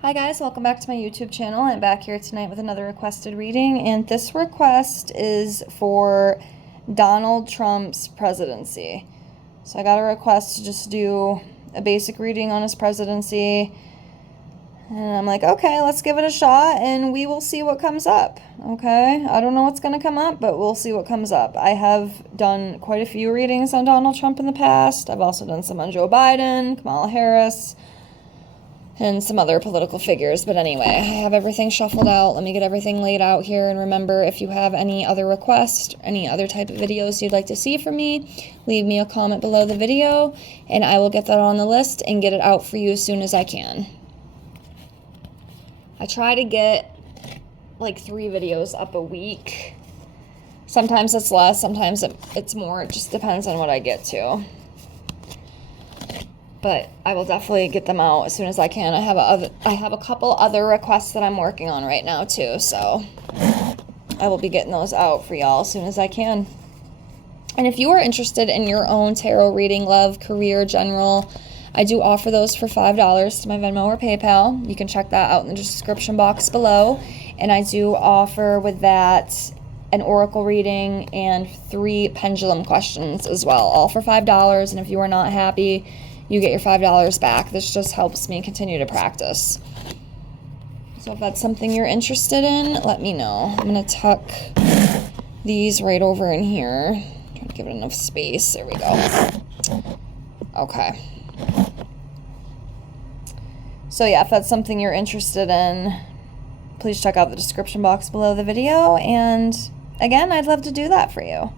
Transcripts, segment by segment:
Hi guys, welcome back to my YouTube channel. I'm back here tonight with another requested reading, and this request is for Donald Trump's presidency. So I got a request to just do a basic reading on his presidency, and I'm like, okay, let's give it a shot and we will see what comes up. Okay, I don't know what's going to come up, but we'll see what comes up. I have done quite a few readings on Donald Trump in the past. I've also done some on Joe Biden, Kamala Harris, and some other political figures. But anyway, I have everything shuffled out. Let me get everything laid out here. And remember, if you have any other requests, any other type of videos you'd like to see from me, leave me a comment below the video, and I will get that on the list and get it out for you as soon as I can. I try to get like 3 videos up a week. Sometimes it's less, sometimes it's more. It just depends on what I get to. But I will definitely get them out as soon as I can. I have a couple other requests that I'm working on right now too, so I will be getting those out for y'all as soon as I can. And if you are interested in your own tarot reading, love, career, general, I do offer those for $5 to my Venmo or PayPal. You can check that out in the description box below. And I do offer with that an oracle reading and 3 pendulum questions as well, all for $5. And if you are not happy, you get your $5 back. This just helps me continue to practice. So if that's something you're interested in, let me know. I'm going to tuck these right over in here. Try to give it enough space. There we go. Okay. So yeah, if that's something you're interested in, please check out the description box below the video. And again, I'd love to do that for you.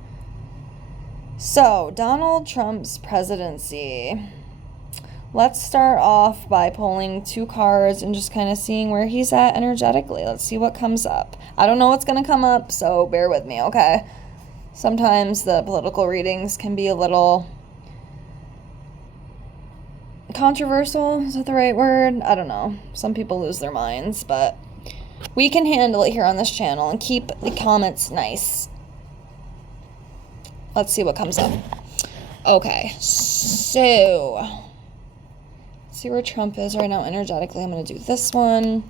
So, Donald Trump's presidency. Let's start off by pulling 2 cards and just kind of seeing where he's at energetically. Let's see what comes up. I don't know what's going to come up, so bear with me, okay? Sometimes the political readings can be a little controversial. Is that the right word? I don't know. Some people lose their minds, but we can handle it here on this channel and keep the comments nice. Let's see what comes up. Okay, so see where Trump is right now energetically. I'm going to do this one.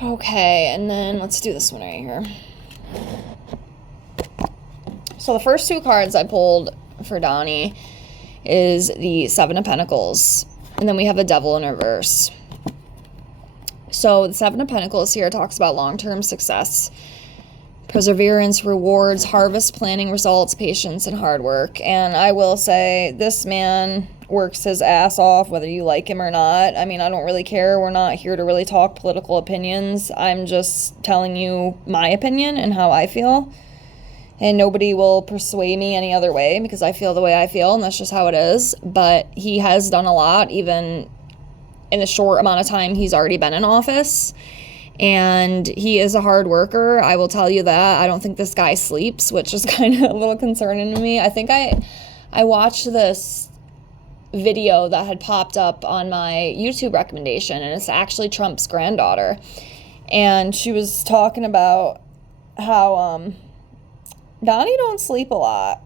Okay, and then let's do this one right here. So the first 2 cards I pulled for Donnie is the 7 of Pentacles, and then we have the Devil in reverse. So the 7 of Pentacles here talks about long-term success, perseverance, rewards, harvest, planning, results, patience, and hard work. And I will say, this man works his ass off, whether you like him or not. I mean, I don't really care. We're not here to really talk political opinions. I'm just telling you my opinion and how I feel. And nobody will persuade me any other way because I feel the way I feel, and that's just how it is. But he has done a lot, even in the short amount of time he's already been in office. And he is a hard worker. I will tell you that. I don't think this guy sleeps, which is kind of a little concerning to me. I think I watched this video that had popped up on my YouTube recommendation, and it's actually Trump's granddaughter. And she was talking about how Donnie don't sleep a lot.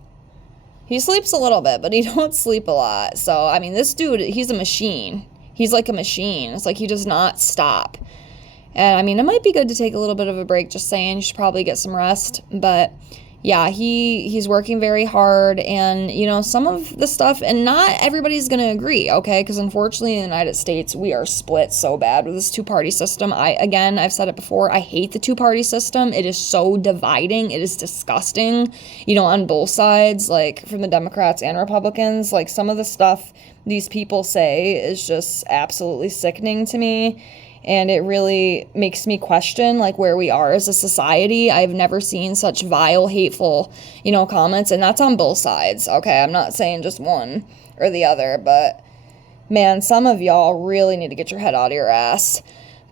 He sleeps a little bit, but he don't sleep a lot. So, I mean, this dude, he's a machine. He's like a machine. It's like he does not stop. And I mean, it might be good to take a little bit of a break, just saying. You should probably get some rest. But yeah, he's working very hard. And, you know, some of the stuff, and not everybody's going to agree, okay? Because unfortunately in the United States, we are split so bad with this 2-party system. I've said it before, I hate the 2-party system. It is so dividing. It is disgusting, you know, on both sides, like from the Democrats and Republicans. Like, some of the stuff these people say is just absolutely sickening to me. And it really makes me question, like, where we are as a society. I've never seen such vile, hateful, you know, comments. And that's on both sides, okay? I'm not saying just one or the other. But, man, some of y'all really need to get your head out of your ass.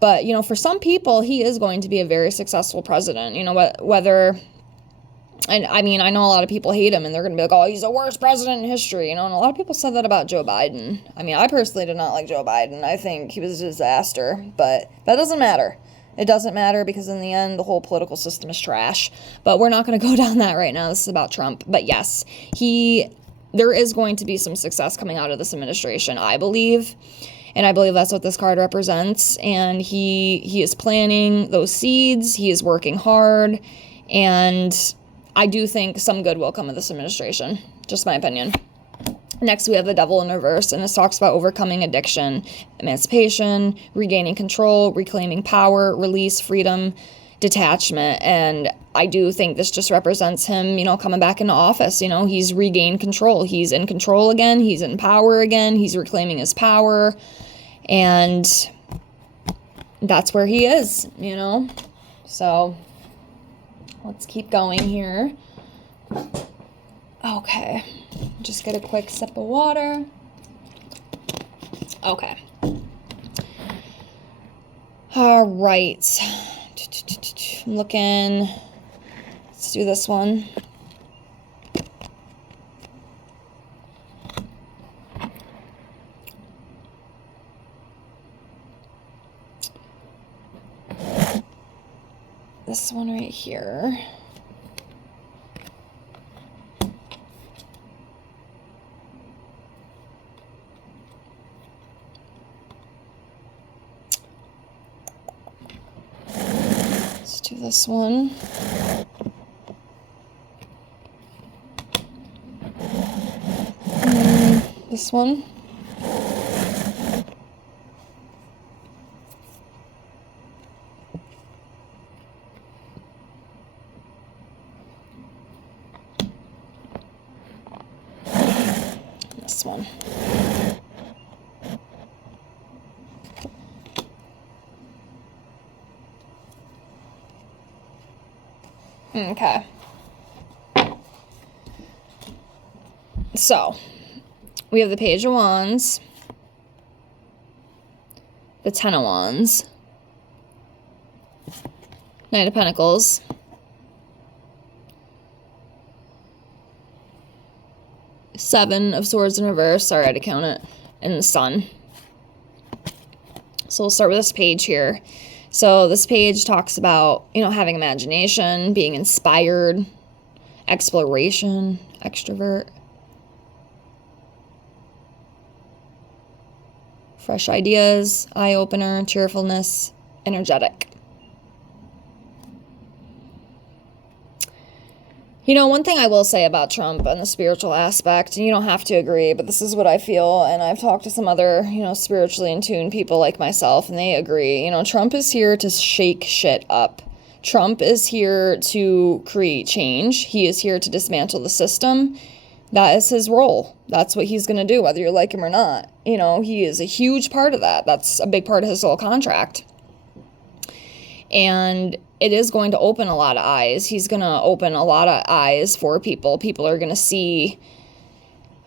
But, you know, for some people, he is going to be a very successful president. You know, whether... And I mean, I know a lot of people hate him and they're going to be like, oh, he's the worst president in history, you know, and a lot of people said that about Joe Biden. I mean, I personally did not like Joe Biden. I think he was a disaster, but that doesn't matter. It doesn't matter because in the end, the whole political system is trash. But we're not going to go down that right now. This is about Trump. But yes, there is going to be some success coming out of this administration, I believe. And I believe that's what this card represents. And he is planting those seeds. He is working hard. And I do think some good will come of this administration. Just my opinion. Next, we have the Devil in reverse, and this talks about overcoming addiction, emancipation, regaining control, reclaiming power, release, freedom, detachment. And I do think this just represents him, coming back into office. He's regained control. He's in control again. He's in power again. He's reclaiming his power. And that's where he is, So let's keep going here. Okay. Just get a quick sip of water. Okay. All right. I'm looking. Let's do this one. This one right here. Do this one. This one. This one. Okay. So, we have the Page of Wands, the Ten of Wands, Knight of Pentacles, Seven of Swords in reverse, sorry I had to count it, and the Sun. So we'll start with this page here. So this page talks about, having imagination, being inspired, exploration, extrovert, fresh ideas, eye-opener, cheerfulness, energetic. One thing I will say about Trump and the spiritual aspect, and you don't have to agree, but this is what I feel, and I've talked to some other, spiritually in tune people like myself, and they agree. Trump is here to shake shit up. Trump is here to create change. He is here to dismantle the system. That is his role. That's what he's going to do, whether you like him or not. He is a huge part of that. That's a big part of his whole contract. And it is going to open a lot of eyes. He's going to open a lot of eyes for people. People are going to see,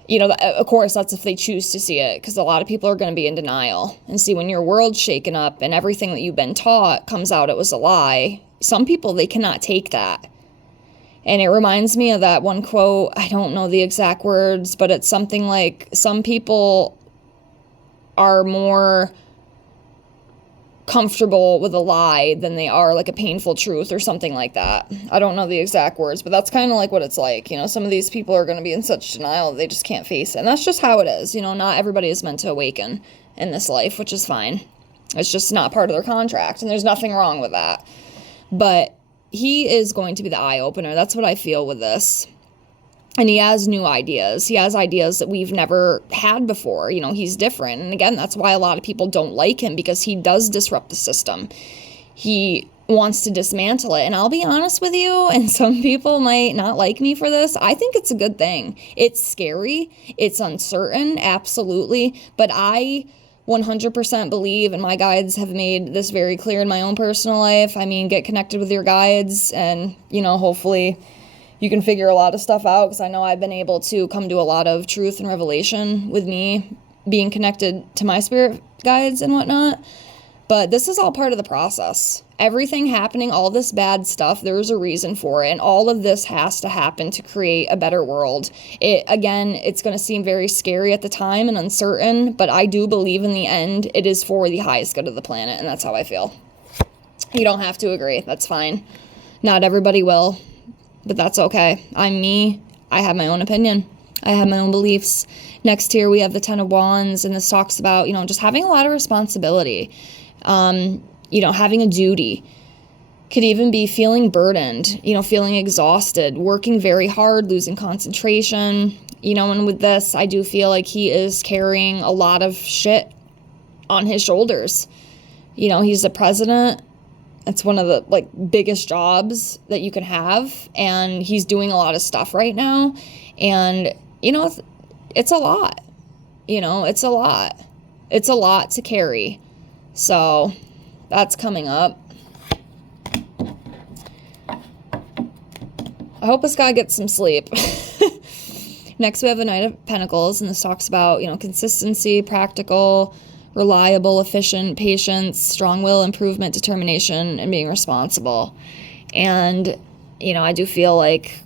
of course, that's if they choose to see it, because a lot of people are going to be in denial. And see, when your world's shaken up and everything that you've been taught comes out it was a lie, some people, they cannot take that. And it reminds me of that one quote. I don't know the exact words, but it's something like, some people are more comfortable with a lie than they are like a painful truth or something like that. I don't know the exact words, but that's kind of like what it's like. Some of these people are going to be in such denial they just can't face it. And that's just how it is. Not everybody is meant to awaken in this life, which is fine. It's just not part of their contract, and there's nothing wrong with that. But he is going to be the eye-opener. That's what I feel with this. And he has new ideas. He has ideas that we've never had before. He's different. And again, that's why a lot of people don't like him, because he does disrupt the system. He wants to dismantle it. And I'll be honest with you, and some people might not like me for this, I think it's a good thing. It's scary. It's uncertain, absolutely. But I 100% believe, and my guides have made this very clear in my own personal life. Get connected with your guides, and, hopefully you can figure a lot of stuff out, because I know I've been able to come to a lot of truth and revelation with me being connected to my spirit guides and whatnot. But this is all part of the process. Everything happening, all this bad stuff, there's a reason for it. And all of this has to happen to create a better world. It's going to seem very scary at the time and uncertain, but I do believe in the end it is for the highest good of the planet, and that's how I feel. You don't have to agree. That's fine. Not everybody will, but that's okay. I'm me. I have my own opinion. I have my own beliefs. Next here, we have the Ten of Wands, and this talks about, you know, just having a lot of responsibility, you know, having a duty. Could even be feeling burdened, you know, feeling exhausted, working very hard, losing concentration, you know, and with this, I do feel like he is carrying a lot of shit on his shoulders. You know, he's the president. It's one of the, like, biggest jobs that you can have, and he's doing a lot of stuff right now, and, you know, it's a lot. You know, it's a lot. It's a lot to carry. So, that's coming up. I hope this guy gets some sleep. Next, we have the Knight of Pentacles, and this talks about, you know, consistency, practical, reliable, efficient, patience, strong will, improvement, determination, and being responsible. And, you know, I do feel like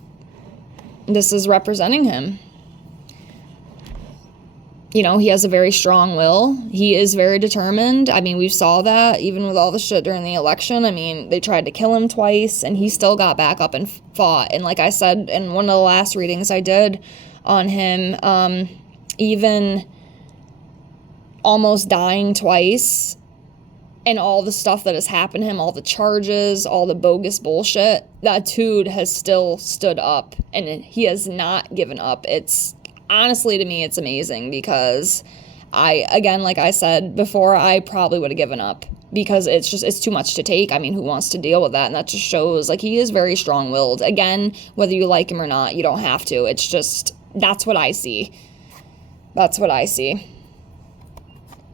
this is representing him. You know, he has a very strong will. He is very determined. I mean, we saw that even with all the shit during the election. I mean, they tried to kill him twice, and he still got back up and fought. And like I said in one of the last readings I did on him, even almost dying twice and all the stuff that has happened to him, all the charges, all the bogus bullshit, that dude has still stood up, and he has not given up. It's honestly, to me, it's amazing, because again, like I said before, I probably would have given up, because it's too much to take. I mean, who wants to deal with that? And that just shows, like, he is very strong-willed. Again, whether you like him or not, you don't have to. It's just, that's what I see. That's what I see.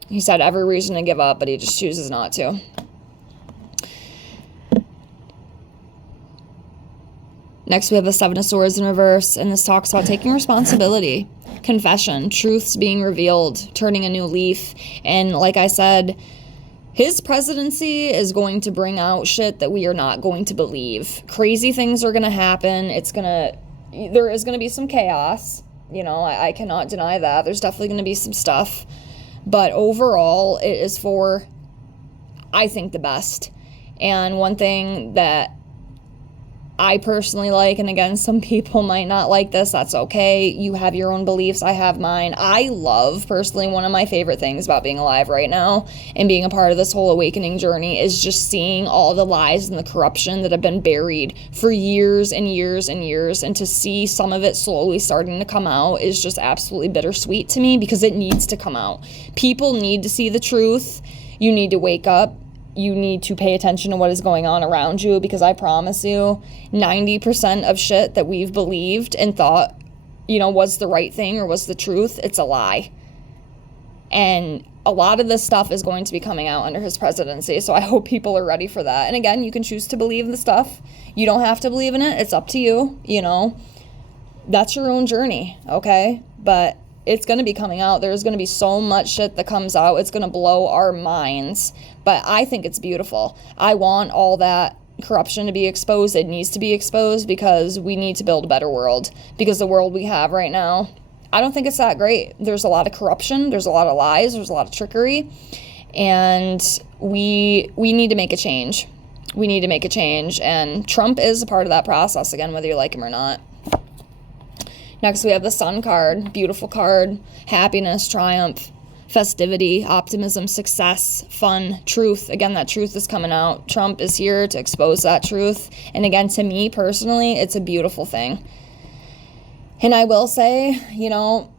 He's had every reason to give up, but he just chooses not to. Next, we have the Seven of Swords in reverse, and this talks about taking responsibility, confession, truths being revealed, turning a new leaf. And like I said, his presidency is going to bring out shit that we are not going to believe. Crazy things are going to happen. There is going to be some chaos. You know, I cannot deny that. There's definitely going to be some stuff. But overall, it is for, I think, the best. And one thing that I personally like, and again, some people might not like this, that's okay. You have your own beliefs, I have mine. I love, personally, one of my favorite things about being alive right now and being a part of this whole awakening journey is just seeing all the lies and the corruption that have been buried for years and years and years, and to see some of it slowly starting to come out is just absolutely bittersweet to me, because it needs to come out. People need to see the truth. You need to wake up. You need to pay attention to what is going on around you, because I promise you, 90% of shit that we've believed and thought, you know, was the right thing or was the truth, it's a lie. And a lot of this stuff is going to be coming out under his presidency, so I hope people are ready for that. And again, you can choose to believe the stuff. You don't have to believe in it. It's up to you, you know. That's your own journey, okay? But it's going to be coming out. There's going to be so much shit that comes out. It's going to blow our minds. But I think it's beautiful. I want all that corruption to be exposed. It needs to be exposed, because we need to build a better world. Because the world we have right now, I don't think it's that great. There's a lot of corruption. There's a lot of lies. There's a lot of trickery. And we need to make a change. We need to make a change. And Trump is a part of that process, again, whether you like him or not. Next, we have the Sun card. Beautiful card. Happiness, triumph, festivity, optimism, success, fun, truth. Again, that truth is coming out. Trump is here to expose that truth. And again, to me personally, it's a beautiful thing. And I will say, you know,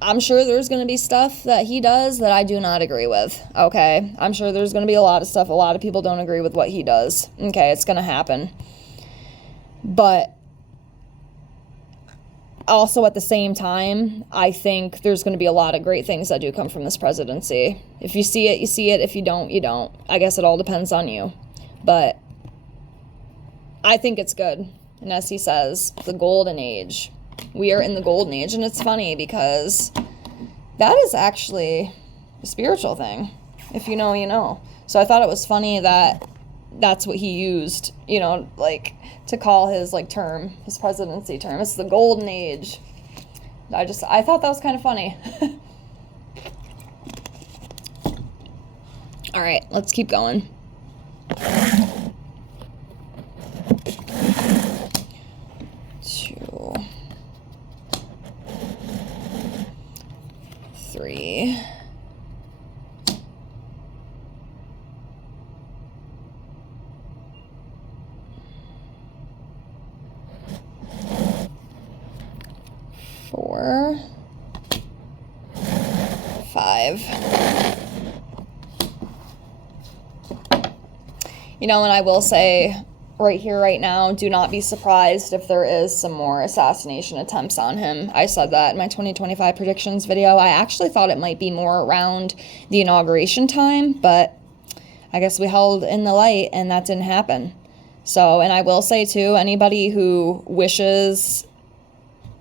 I'm sure there's going to be stuff that he does that I do not agree with, okay? I'm sure there's going to be a lot of stuff. A lot of people don't agree with what he does. Okay, it's going to happen. But also, at the same time, I think there's going to be a lot of great things that do come from this presidency. If you see it, you see it. If you don't, you don't. I guess it all depends on you. But I think it's good. And as he says, the golden age. We are in the golden age. And it's funny, because that is actually a spiritual thing. If you know, you know. So I thought it was funny that that's what he used, you know, like, to call his, like, term, his presidency term. It's the golden age. I thought that was kind of funny. All right, let's keep going. 3. Four, 5. You know, and I will say right here, right now, do not be surprised if there is some more assassination attempts on him. I said that in my 2025 predictions video. I actually thought it might be more around the inauguration time, but I guess we held in the light and that didn't happen. So, and I will say too, anybody who wishes,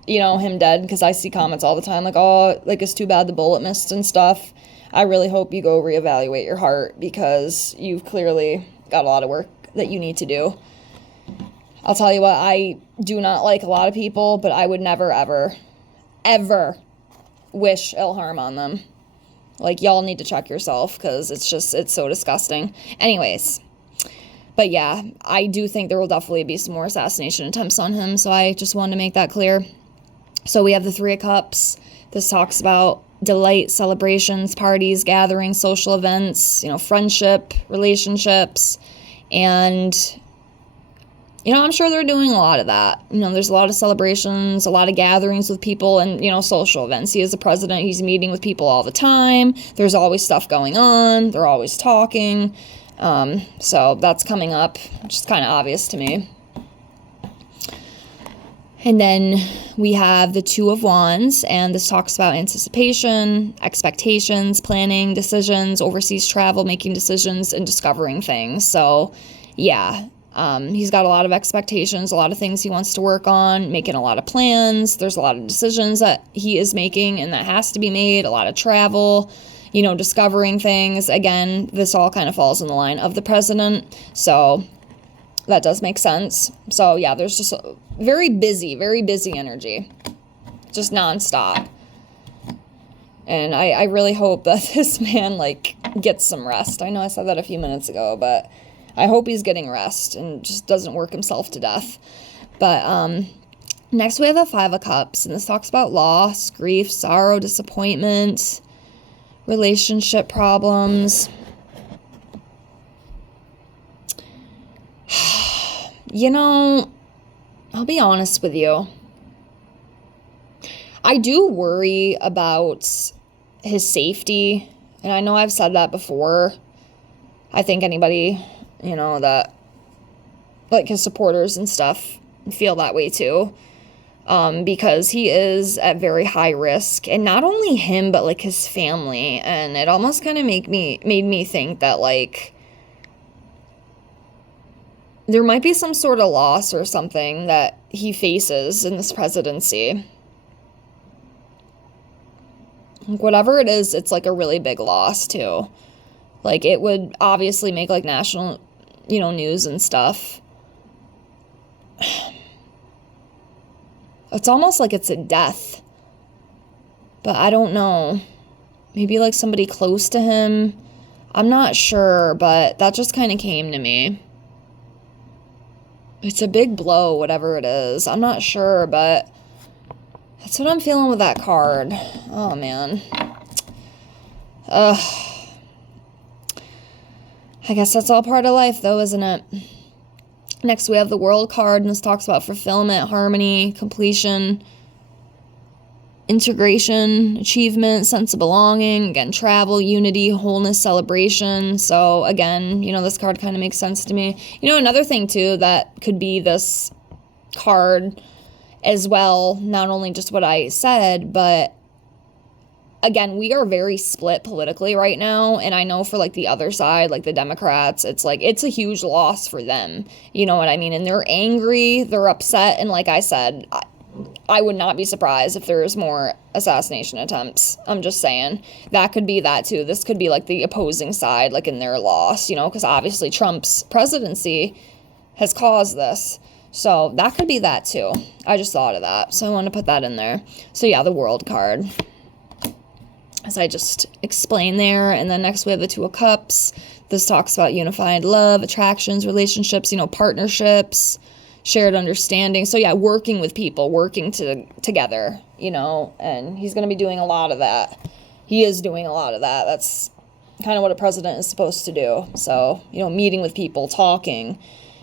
you know, him dead, because I see comments all the time like, oh, like, it's too bad the bullet missed and stuff. I really hope you go reevaluate your heart, because you've clearly got a lot of work that you need to do. I'll tell you what, I do not like a lot of people, but I would never, ever, ever wish ill harm on them. Like, y'all need to check yourself, because it's so disgusting. Anyways, but yeah, I do think there will definitely be some more assassination attempts on him, so I just wanted to make that clear. So we have the 3 of Cups. This talks about delight, celebrations, parties, gatherings, social events, you know, friendship, relationships. And, you know, I'm sure they're doing a lot of that. You know, there's a lot of celebrations, a lot of gatherings with people, and, you know, social events. He is the president. He's meeting with people all the time. There's always stuff going on. They're always talking. So that's coming up, which is kind of obvious to me. And then we have the 2 of Wands, and this talks about anticipation, expectations, planning, decisions, overseas travel, making decisions, and discovering things. So, yeah, he's got a lot of expectations, a lot of things he wants to work on, making a lot of plans. There's a lot of decisions that he is making and that has to be made, a lot of travel, you know, discovering things. Again, this all kind of falls in the line of the president. So that does make sense. So, yeah, there's just a very busy energy. Just nonstop. And I really hope that this man, like, gets some rest. I know I said that a few minutes ago, but I hope he's getting rest and just doesn't work himself to death. But next we have the 5 of Cups, and this talks about loss, grief, sorrow, disappointment, relationship problems. You know, I'll be honest with you. I do worry about his safety, and I know I've said that before. I think anybody, you know, that, like, his supporters and stuff feel that way too, because he is at very high risk, and not only him, but, like, his family. And it almost kind of made me think that, like, there might be some sort of loss or something that he faces in this presidency. Whatever it is, it's like a really big loss too. Like, it would obviously make, like, national, you know, news and stuff. It's almost like it's a death. But I don't know. Maybe, like, somebody close to him. I'm not sure, but that just kind of came to me. It's a big blow, whatever it is. I'm not sure, but that's what I'm feeling with that card. Oh, man. Ugh. I guess that's all part of life, though, isn't it? Next, we have the World card, and this talks about fulfillment, harmony, completion, integration, achievement, sense of belonging, again, travel, unity, wholeness, celebration. So, again, you know, this card kind of makes sense to me. You know, another thing, too, that could be this card as well, not only just what I said, but again, we are very split politically right now, and I know for, like, the other side, like the Democrats, it's like, it's a huge loss for them, you know what I mean? And they're angry, they're upset, and like I said, I would not be surprised if there's more assassination attempts. I'm just saying. That could be that too. This could be like the opposing side, like in their loss, you know, because obviously Trump's presidency has caused this. So that could be that too. I just thought of that. So I want to put that in there. So yeah, the World card, as I just explained there. And then next we have the 2 of Cups. This talks about unified love, attractions, relationships, you know, partnerships, shared understanding. So yeah, working with people, working together, you know, and he's going to be doing a lot of that. he is doing a lot of that. That's kind of what a president is supposed to do. So, meeting with people, talking,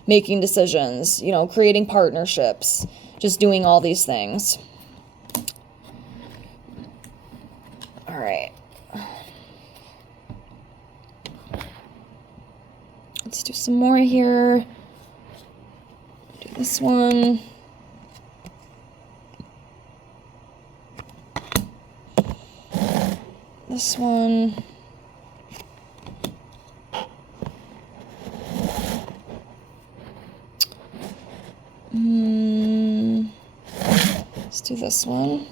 making decisions, creating partnerships, just doing all these things. All right. Let's do some more here. Do this one. This one. Let's do this one.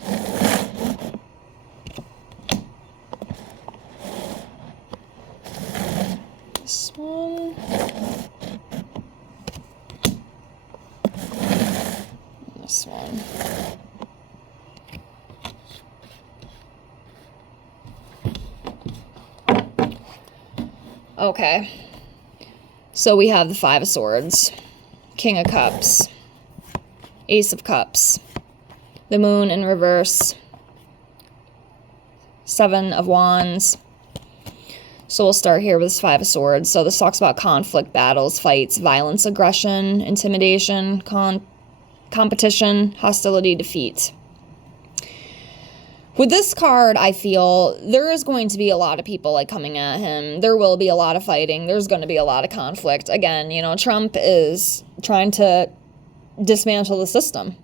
This one. And this one. Okay. So we have the Five of Swords, King of Cups, Ace of Cups, the Moon in reverse, Seven of Wands. So we'll start here with this Five of Swords. So this talks about conflict, battles, fights, violence, aggression, intimidation, competition, hostility, defeat. With this card, I feel there is going to be a lot of people like coming at him. There will be a lot of fighting. There's going to be a lot of conflict. Again, Trump is trying to dismantle the system.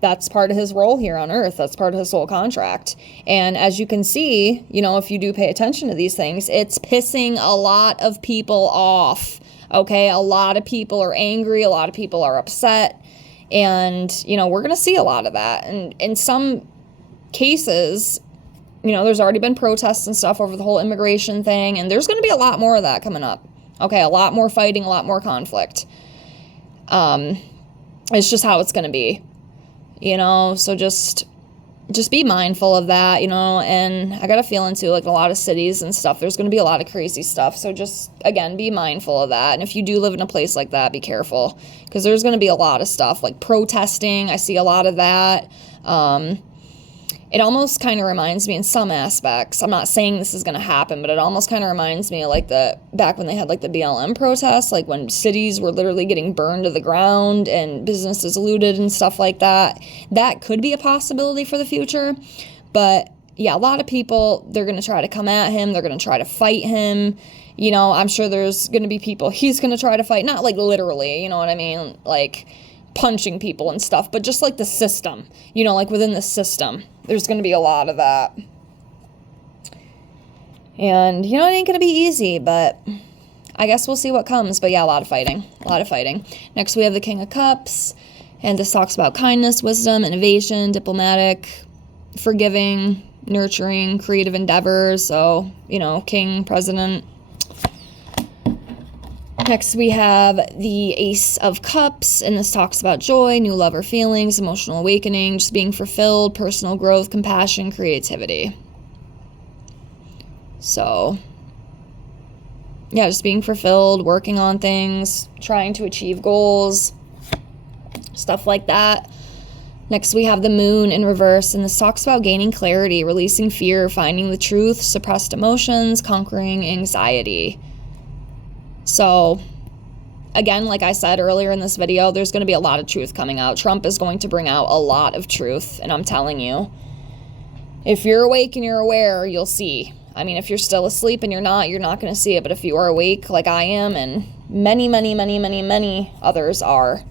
That's part of his role here on Earth. That's part of his whole contract. And as you can see, if you do pay attention to these things, it's pissing a lot of people off. Okay, a lot of people are angry. A lot of people are upset. And, we're going to see a lot of that. And in some cases, there's already been protests and stuff over the whole immigration thing. And there's going to be a lot more of that coming up. Okay, a lot more fighting, a lot more conflict. It's just how it's going to be. So just be mindful of that, and I got a feeling too, like a lot of cities and stuff, there's going to be a lot of crazy stuff. So just, again, be mindful of that. And if you do live in a place like that, be careful, because there's going to be a lot of stuff like protesting. I see a lot of that. It almost kind of reminds me in some aspects, I'm not saying this is going to happen, but it almost kind of reminds me of like back when they had like the BLM protests, like when cities were literally getting burned to the ground and businesses looted and stuff like that. That could be a possibility for the future. But yeah, a lot of people, they're going to try to come at him. They're going to try to fight him. I'm sure there's going to be people he's going to try to fight, not like literally, what I mean? Like punching people and stuff, but just like the system, like within the system. There's going to be a lot of that. And, it ain't going to be easy, but I guess we'll see what comes. But yeah, a lot of fighting. Next, we have the King of Cups. And this talks about kindness, wisdom, innovation, diplomatic, forgiving, nurturing, creative endeavors. So, king, president. Next, we have the Ace of Cups, and this talks about joy, new love or feelings, emotional awakening, just being fulfilled, personal growth, compassion, creativity. So, yeah, just being fulfilled, working on things, trying to achieve goals, stuff like that. Next, we have the Moon in reverse, and this talks about gaining clarity, releasing fear, finding the truth, suppressed emotions, conquering anxiety. So, again, like I said earlier in this video, there's going to be a lot of truth coming out. Trump is going to bring out a lot of truth, and I'm telling you, if you're awake and you're aware, you'll see. I mean, if you're still asleep and you're not going to see it, but if you are awake like I am, and many, many, many, many, many others are,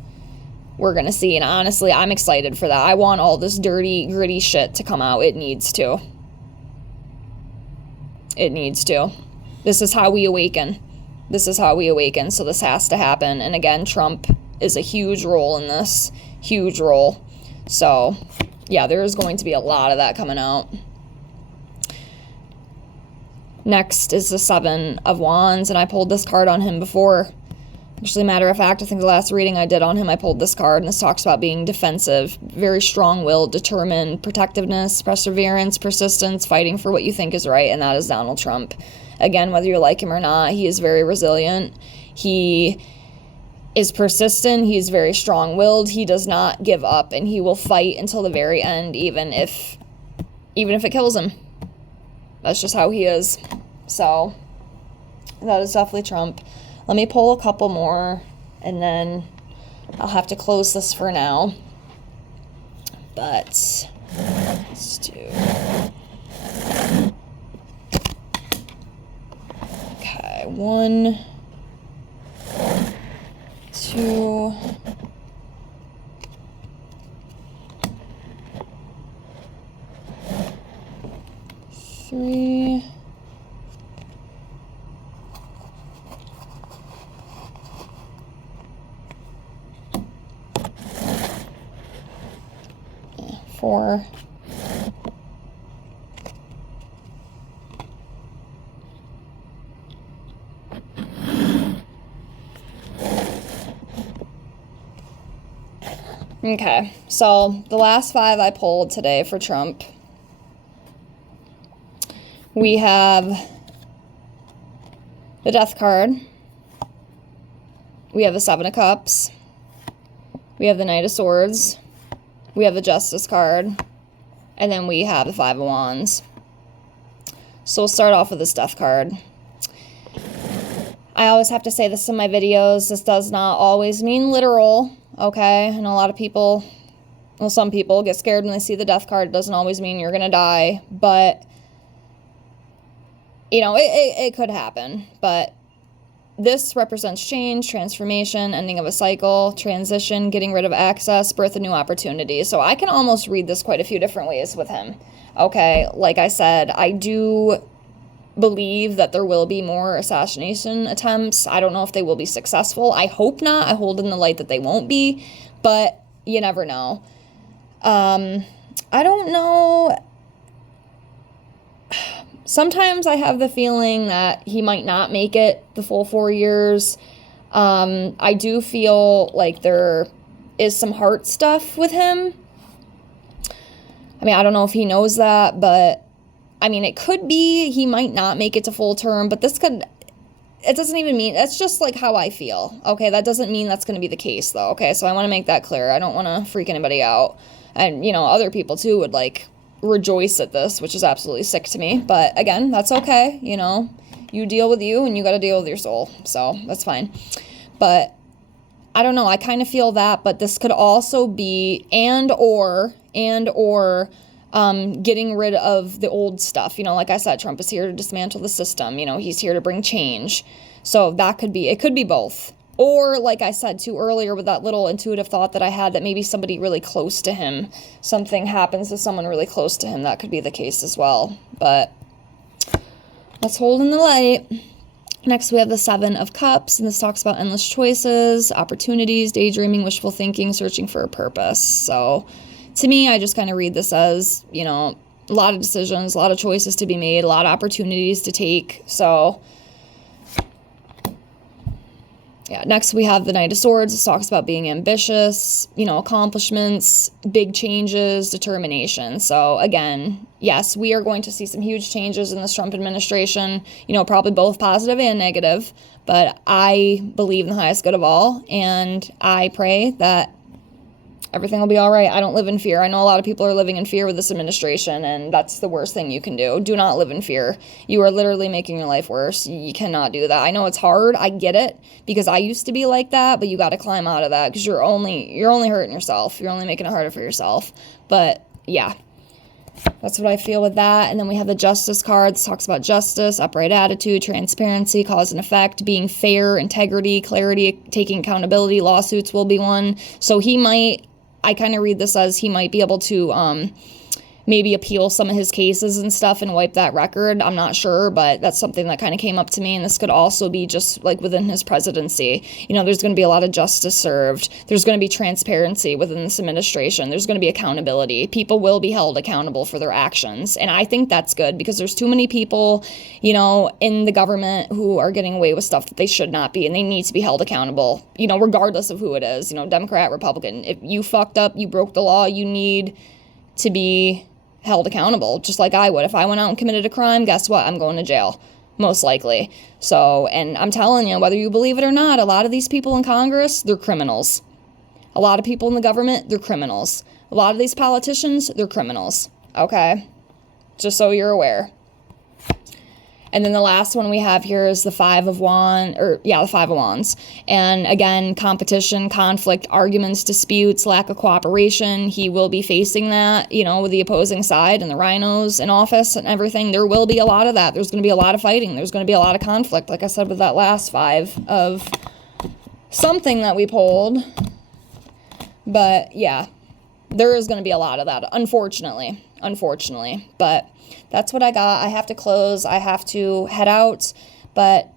we're going to see. And honestly, I'm excited for that. I want all this dirty, gritty shit to come out. It needs to. It needs to. This is how we awaken. So this has to happen. And again, Trump is a huge role in this. Huge role. So, yeah, there's going to be a lot of that coming out. Next is the Seven of Wands, and I pulled this card on him before. Actually, matter of fact, I think the last reading I did on him, I pulled this card, and this talks about being defensive, very strong-willed, determined, protectiveness, perseverance, persistence, fighting for what you think is right, and that is Donald Trump. Again, whether you like him or not, he is very resilient. He is persistent. He's very strong-willed. He does not give up, and he will fight until the very end, even if it kills him. That's just how he is. So that is definitely Trump. Let me pull a couple more, and then I'll have to close this for now. But let's do... Okay, 1, 2... 3... 4... Okay, so the last 5 I pulled today for Trump. We have the Death card. We have the 7 of Cups. We have the Knight of Swords. We have the Justice card. And then we have the 5 of Wands. So we'll start off with this Death card. I always have to say this in my videos. This does not always mean literal, okay? And a lot of people, well, some people get scared when they see the Death card. It doesn't always mean you're going to die. But, you know, it could happen. But this represents change, transformation, ending of a cycle, transition, getting rid of access, birth of new opportunities. So I can almost read this quite a few different ways with him. Okay, like I said, I do believe that there will be more assassination attempts. I don't know if they will be successful. I hope not. I hold in the light that they won't be, but you never know. I don't know. Sometimes I have the feeling that he might not make it the full 4 years. I do feel like there is some heart stuff with him. I mean, I don't know if he knows that, but I mean, it could be he might not make it to full term, but this could, it doesn't even mean, that's just like how I feel. Okay, that doesn't mean that's going to be the case though. Okay, so I want to make that clear. I don't want to freak anybody out. And, you know, other people too would like rejoice at this, which is absolutely sick to me. But again, that's okay. You know, you deal with you and you got to deal with your soul. So that's fine. But I don't know. I kind of feel that, but this could also be and or getting rid of the old stuff. You know, like I said, Trump is here to dismantle the system. You know, he's here to bring change. So that could be, it could be both. Or like I said too earlier with that little intuitive thought that I had that maybe somebody really close to him, something happens to someone really close to him. That could be the case as well. But let's hold in the light. Next, we have the 7 of Cups, and this talks about endless choices, opportunities, daydreaming, wishful thinking, searching for a purpose. So to me, I just kind of read this as, you know, a lot of decisions, a lot of choices to be made, a lot of opportunities to take. So yeah, next we have the Knight of Swords. This talks about being ambitious, you know, accomplishments, big changes, determination. So again, yes, we are going to see some huge changes in this Trump administration, you know, probably both positive and negative, but I believe in the highest good of all, and I pray that everything will be all right. I don't live in fear. I know a lot of people are living in fear with this administration, and that's the worst thing you can do. Do not live in fear. You are literally making your life worse. You cannot do that. I know it's hard. I get it, because I used to be like that, but you got to climb out of that, because you're only hurting yourself. You're only making it harder for yourself. But yeah, that's what I feel with that. And then we have the Justice card. This talks about justice, upright attitude, transparency, cause and effect, being fair, integrity, clarity, taking accountability. Lawsuits will be one. So he might, I kind of read this as he might be able to maybe appeal some of his cases and stuff and wipe that record. I'm not sure, but that's something that kind of came up to me. And this could also be just like within his presidency. You know, there's going to be a lot of justice served. There's going to be transparency within this administration. There's going to be accountability. People will be held accountable for their actions. And I think that's good, because there's too many people, you know, in the government who are getting away with stuff that they should not be, and they need to be held accountable, you know, regardless of who it is, you know, Democrat, Republican. If you fucked up, you broke the law, you need to be held accountable, just like I would. If I went out and committed a crime, guess what? I'm going to jail, most likely. So, and I'm telling you, whether you believe it or not, a lot of these people in Congress, they're criminals. A lot of people in the government, they're criminals. A lot of these politicians, they're criminals. Okay? Just so you're aware. And then the last one we have here is the Five of Wands, the Five of Wands. And again, competition, conflict, arguments, disputes, lack of cooperation. He will be facing that, you know, with the opposing side and the rhinos in office and everything. There will be a lot of that. There's going to be a lot of fighting. There's going to be a lot of conflict, like I said with that last five of something that we pulled. But yeah, there is going to be a lot of that, unfortunately. But that's what I got. I have to close. I have to head out. But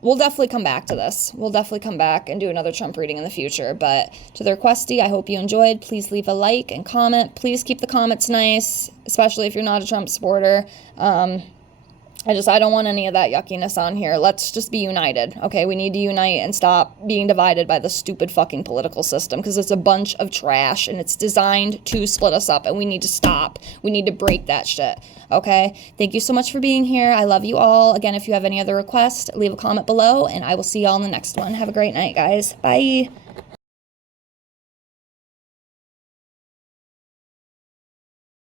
we'll definitely come back to this. We'll definitely come back and do another Trump reading in the future. But to the requestee, I hope you enjoyed. Please leave a like and comment. Please keep the comments nice, especially if you're not a Trump supporter. I don't want any of that yuckiness on here. Let's just be united, okay? We need to unite and stop being divided by the stupid fucking political system, because it's a bunch of trash and it's designed to split us up, and we need to stop. We need to break that shit, okay? Thank you so much for being here. I love you all. Again, if you have any other requests, leave a comment below, and I will see y'all in the next one. Have a great night, guys. Bye.